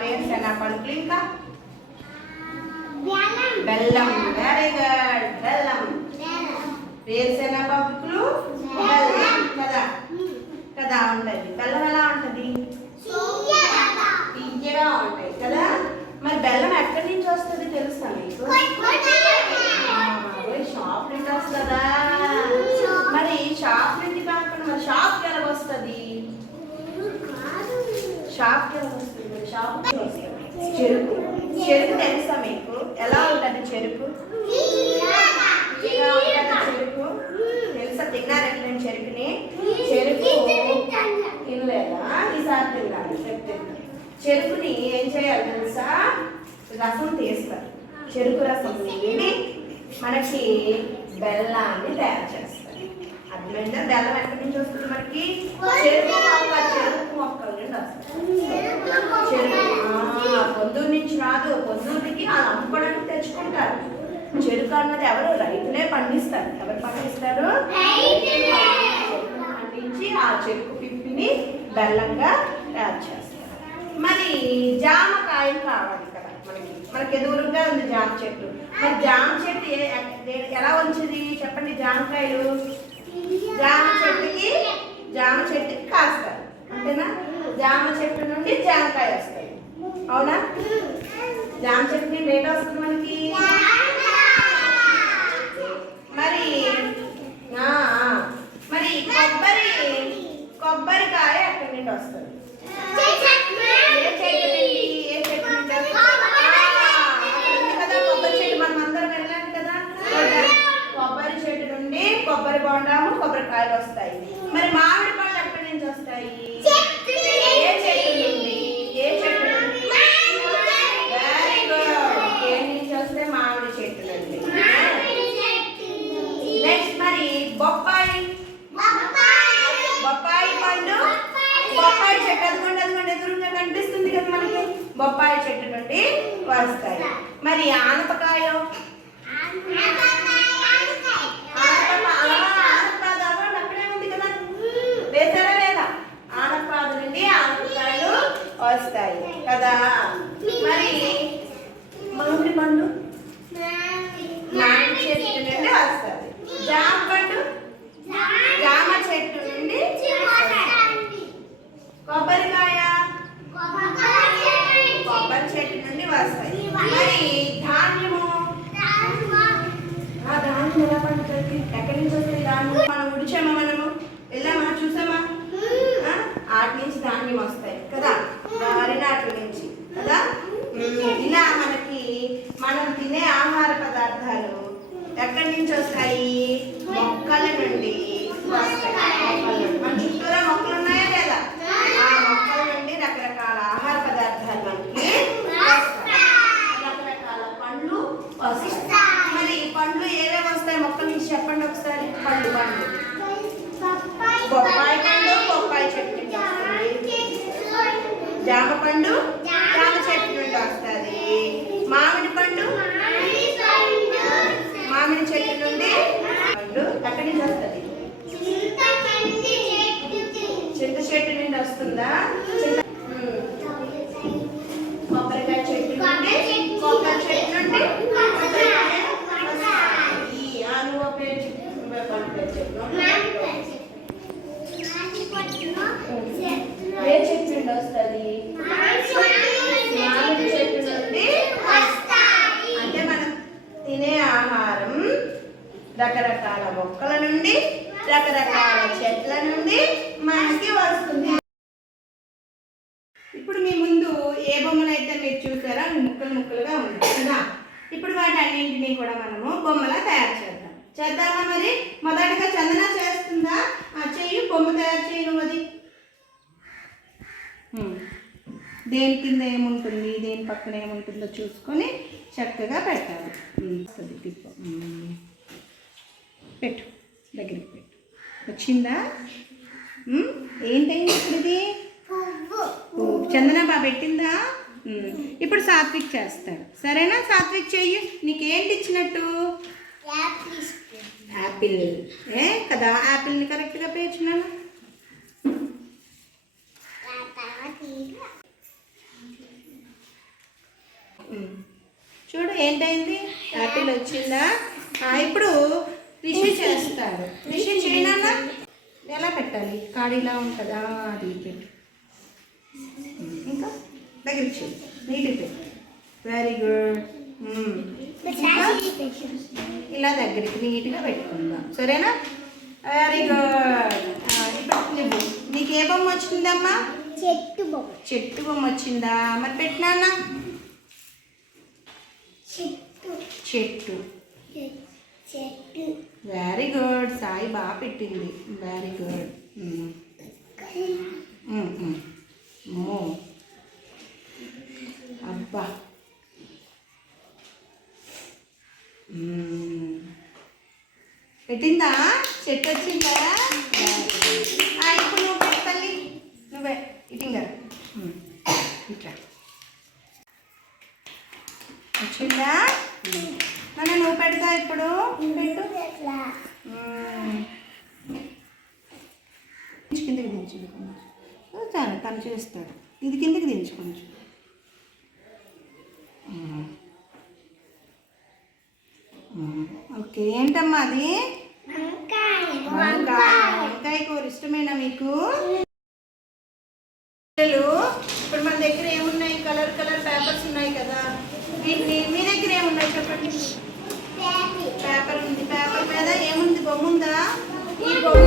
వేరుశెనగ పలుకులు ఇంకా బెల్లం. వెరీ గుడ్, బెల్లం. వేరుశెనగ పలుకులు బెల్లం కదా కదా ఉంటుంది. బెల్లం ఎలా ఉంటుంది? తీయగా ఉంటాయి కదా. మరి బెల్లం ఎక్కడి నుంచి వస్తుంది తెలుసా మీకు? షాప్ నుండి వస్తుందా? మరి షాప్ నుండి కాకుండా మరి షాప్కి ఎలా వస్తుంది? షాప్కి ఎలా వస్తుంది? మరి షాప్కి వస్తుంది చెరుకు. చెరుకు తెలుసా మీకు? ఎలా ఉంటుంది చెరుకు? చెరుకు తెలుసా? తిన్నారా నేను చెరుకుని? చెరుకు తినలేదా? ఈసారి తిన్నాను. చెరుకుని ఏం చేయాలి తెలుసా? రసం తీస్తారు. చెరుకు రసం నీడి మనకి బెల్లాన్ని తయారు చేస్తారు. అర్థమైందా? బెల్లం ఎక్కడి నుంచి వస్తుంది మనకి? చెరుకు మొక్కల నుండి వస్తుంది. చెరుకు పొందూరు నుంచి రాదు. పొందూరుకి వాళ్ళు అమ్ముకోవడానికి తెచ్చుకుంటారు. చెరుకు అన్నది ఎవరు? రైతులే పండిస్తారు. ఎవరు పండిస్తారు? పండించి ఆ చెరుకు పిప్పిని బెల్లంగా తయారు చేస్తారు. మరి జామకాయలు కావాలి కదా మనకి ఎదురుగా ఉంది జామ చెట్టు. మరి జామ చెట్టు ఎలా వచ్చింది చెప్పండి? జామకాయలు జామ చెట్టుకి కాస్తారు అంతేనా? జామ చెట్టు నుండి జామకాయ వస్తాయి. అవునా? జామ చెట్టుకి రేట్ వస్తుంది మనకి. మరి మరి కొబ్బరికాయ ఎక్కడి నుండి వస్తుంది? కొబ్బరి చెట్టు నుండి కొబ్బరి బొండాము కొబ్బరికాయలు వస్తాయి. మరి మామిడి పళ్ళు ఎక్కడి నుంచి వస్తాయి? ఏ చెట్టు నుండి? Very good. ఏ నుంచి వస్తే? మామిడి చెట్టు నుండి. నెక్స్ట్ మరి బొప్పాయి పండు. బొప్పాయి చెట్టు అదిగోండి ఎదురుగా కనిపిస్తుంది కదా మనకి. బొప్పాయి చెట్టు నుండి వస్తాయి. మరి ఆనపకాయ అక్కడే ఉంది కదా. వేసారా లేదా? ఆనపాద నుండి ఆనపకాయలు వస్తాయి కదా. మరి మామిడి పండు మామిడి చెట్టు నుండి వస్తుంది. జామ పండు జామ చెట్టు నుండి. కొబ్బరికాయ కొబ్బరి చెట్టు నుండి వస్తాయి. మరి ధాన్యము ధాన్యం ఎలా పండుతుంది? ఎక్కడి నుంచి వస్తుంది ధాన్యం? మనం ఉడిచామా? మనము వెళ్ళామా? చూసామా? వాటి నుంచి ధాన్యం వస్తాయి కదా. వరినాటి నుంచి కదా. ఇలా మనకి మనం తినే ఆహార పదార్థాలు ఎక్కడి నుంచి వస్తాయి? మొక్కల నుండి వస్తాయి. మన చుట్టూరా మొక్కలు ఉన్నాయా లేదా? ఆ మొక్కల నుండి రకరకాల ఆహార పదార్థాలు మనకి రకరకాల పండ్లు వస్తాయి. మరి పండ్లు ఏవేవి వస్తాయి మొక్కల నుంచి చెప్పండి ఒకసారి. పండ్లు బొప్పాయి పండు బొప్పాయి చెట్టు నుండి వస్తుంది. జామ పండు జామ చెట్టు నుండి వస్తుంది. మామిడి పండు మామిడి చెట్టు నుండి. పండు ఎక్కడి నుంచి వస్తుంది? చింత చెట్టు నుండి వస్తుందా? కొబ్బరికాయ చెట్టు నుండి కొబ్బరి చెట్టు నుండి ఏ చెట్టు నుండి వస్తుంది? మామిడి చెట్టు నుండి. అంటే మనం తినే ఆహారం రకరకాల మొక్కల నుండి రకరకాల చెట్ల నుండి మనకి వస్తుంది. ఇప్పుడు మీ ముందు ఏ బొమ్మలు అయితే మీరు చూసారో ముక్కలు ముక్కలుగా ఉన్నాయి కదా. ఇప్పుడు వాటి అన్నింటినీ కూడా మనము బొమ్మలా తయారు చేద్దామా? మరి మొదటగా చందన చేస్తుందా? చెయ్యి బొమ్మ తయారు చేయను. అది దేని కింద ఏముంటుంది, దేని పక్కన ఏముంటుందో చూసుకొని చక్కగా పెట్టాలి. పెట్టు, దగ్గరికి పెట్టు. వచ్చిందా? ఏంటైంది ఇప్పుడు? ఇది చందన బాబు పెట్టిందా? ఇప్పుడు సాత్విక్ చేస్తాడు. సరేనా? సాత్విక్ చెయ్యి. నీకేంటి ఇచ్చినట్టు? యాపిల్. కదా, యాపిల్ని కరెక్ట్గా పేర్చున్నాను. ఏంటైంది? యాపిల్ వచ్చిందా? ఇప్పుడు రిషి చేస్తాడు. రిషి చేయనా? ఎలా పెట్టాలి? కాడు ఇలా ఉంటుందా? అది పెట్టు. ఇంకా దగ్గరికి చేయి, నీట్గా పెట్టు. Very good. ఇలా దగ్గరికి నీట్గా పెట్టుకుందాం, సరేనా? Very good. ఇప్పుడు నువ్వు నీకు ఏ బొమ్మ వచ్చిందమ్మా? చెట్టు బొమ్మ. చెట్టు బొమ్మ వచ్చిందా? మరి పెట్టినా? చెట్టు. చెట్టు. Very good. సాయి బాగా పెట్టింది. Very good. అబ్బా. పెట్టిందా? చెట్టు వచ్చిందా? ఇప్పుడు నువ్వు పెట్టాలి. నువ్వే ఇటింగా ఇట్లా వచ్చిందా? నన్ను నువ్వు పెడతా ఇప్పుడు. పెట్టు. కిందకి దించు. చాలు, తను చేస్తాడు. ఇది కిందకి దించు కొంచెం. ఓకే. ఏంటమ్మా అది? వంకాయ కూర ఇష్టమేనా మీకు? ఇప్పుడు మన దగ్గర ఏమున్నాయి? కలర్ కలర్ పేపర్స్ ఉన్నాయి కదా. మీ దగ్గర ఏమున్నాయి చెప్పండి. పేపర్ ఉంది. పేపర్ మీద ఏముంది? బొమ్మ ఉందా? ఈ బొమ్మ